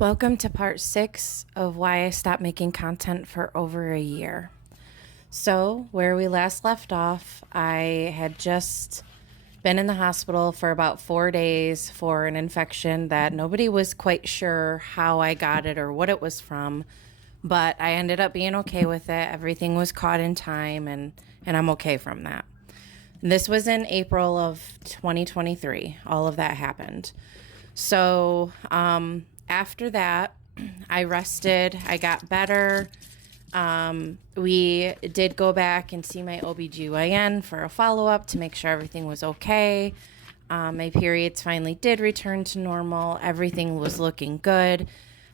Welcome to part 6 of why I stopped making content for over a year. So, where we last left off, I had just been in the hospital for about 4 days for an infection that nobody was quite sure how I got it or what it was from, but I ended up being okay with it. Everything was caught in time, and I'm okay from that. And this was in April of 2023. All of that happened. So, after that, I rested. I got better. We did go back and see my OBGYN for a follow-up to make sure everything was okay. My periods finally did return to normal. Everything was looking good.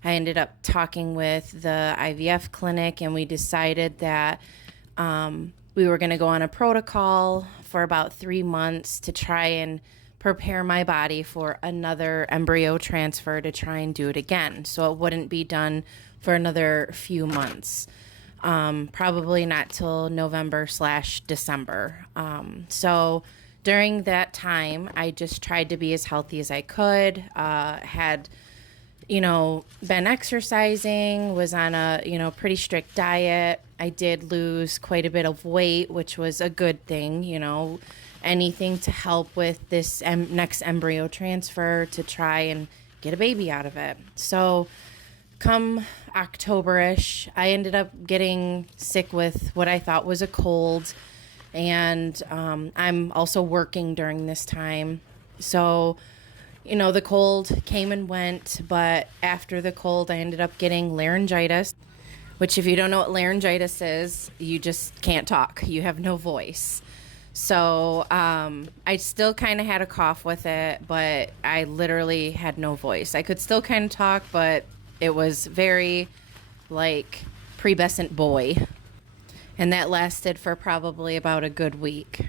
I ended up talking with the IVF clinic, and we decided that we were going to go on a protocol for about 3 months to try and prepare my body for another embryo transfer to try and do it again. So it wouldn't be done for another few months. Probably not till November/December. So during that time, I just tried to be as healthy as I could, had, been exercising, was on a, pretty strict diet. I did lose quite a bit of weight, which was a good thing, anything to help with this next embryo transfer to try and get a baby out of it. So come October-ish, I ended up getting sick with what I thought was a cold, and I'm also working during this time. So, the cold came and went, but after the cold, I ended up getting laryngitis, which if you don't know what laryngitis is, you just can't talk. You have no voice. So I still kind of had a cough with it, but I literally had no voice. I could still kind of talk, but it was very like pubescent boy. And that lasted for probably about a good week.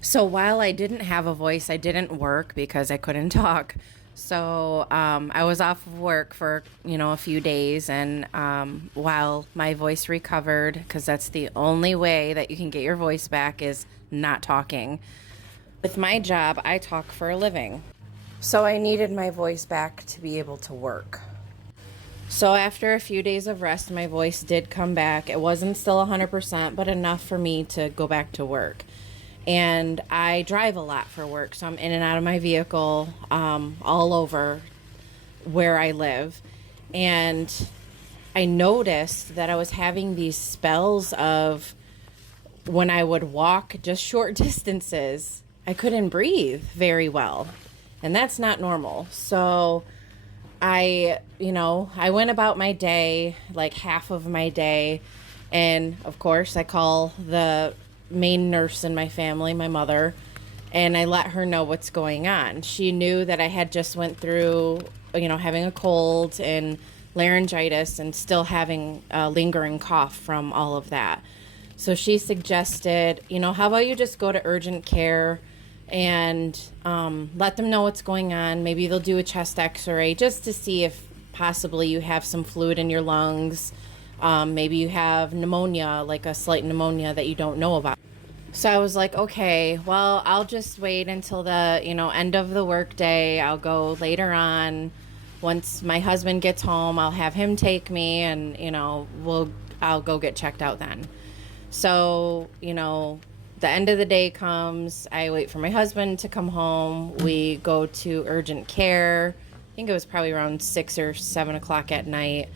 So while I didn't have a voice, I didn't work because I couldn't talk. So I was off of work for, a few days. And while my voice recovered, because that's the only way that you can get your voice back is not talking. With my job, I talk for a living. So I needed my voice back to be able to work. So after a few days of rest, my voice did come back. It wasn't still 100%, but enough for me to go back to work. And I drive a lot for work, so I'm in and out of my vehicle all over where I live. And I noticed that I was having these spells of when I would walk just short distances, I couldn't breathe very well. And that's not normal. So I went about my day, like half of my day. And of course, I call the main nurse in my family, my mother, and I let her know what's going on. She knew that I had just went through, having a cold and laryngitis and still having a lingering cough from all of that. So she suggested, how about you just go to urgent care and let them know what's going on. Maybe they'll do a chest x-ray just to see if possibly you have some fluid in your lungs. Maybe you have pneumonia, like a slight pneumonia that you don't know about. So I was like, okay, well, I'll just wait until the, end of the work day. I'll go later on. Once my husband gets home, I'll have him take me and, I'll go get checked out then. So, the end of the day comes. I wait for my husband to come home. We go to urgent care. I think it was probably around 6 or 7 o'clock at night.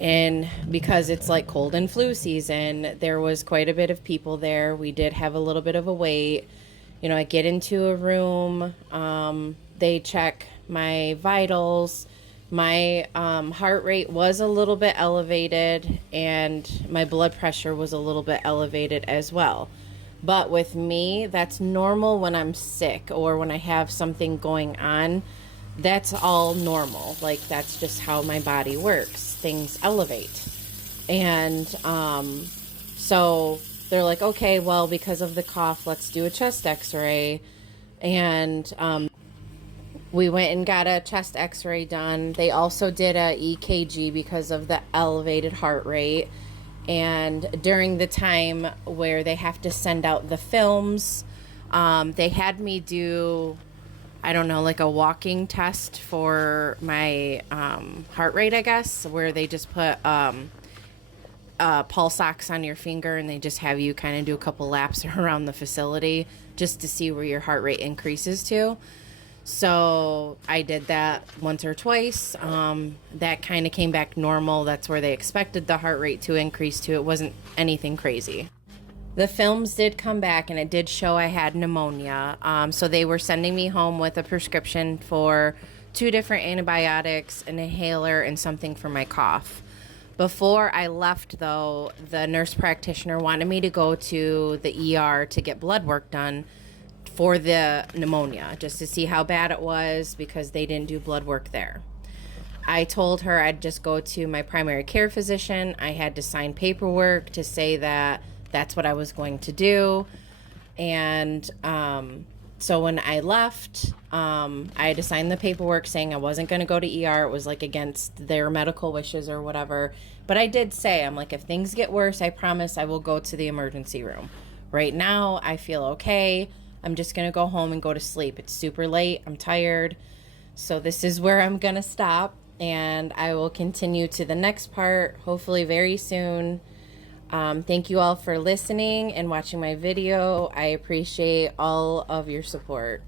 And because it's like cold and flu season, there was quite a bit of people there. We did have a little bit of a wait. I get into a room. They check my vitals. My heart rate was a little bit elevated, and my blood pressure was a little bit elevated as well. But with me, that's normal when I'm sick or when I have something going on. That's all normal. Like, that's just how my body works. Things elevate. And so they're like, okay, well, because of the cough, let's do a chest x-ray. And we went and got a chest x-ray done. They also did a EKG because of the elevated heart rate. And during the time where they have to send out the films, they had me do I don't know, like a walking test for my heart rate, I guess, where they just put pulse ox on your finger and they just have you kind of do a couple laps around the facility just to see where your heart rate increases to. So I did that once or twice. That kind of came back normal. That's where they expected the heart rate to increase to. It wasn't anything crazy. The films did come back and it did show I had pneumonia. So they were sending me home with a prescription for 2 different antibiotics, an inhaler, and something for my cough. Before I left, though, the nurse practitioner wanted me to go to the ER to get blood work done for the pneumonia, just to see how bad it was because they didn't do blood work there. I told her I'd just go to my primary care physician. I had to sign paperwork to say that that's what I was going to do. And so when I left, I had to sign the paperwork saying I wasn't going to go to ER. It was like against their medical wishes or whatever. But I did say, I'm like, if things get worse, I promise I will go to the emergency room. Right now, I feel okay. I'm just going to go home and go to sleep. It's super late. I'm tired. So this is where I'm going to stop. And I will continue to the next part, hopefully very soon. Thank you all for listening and watching my video. I appreciate all of your support.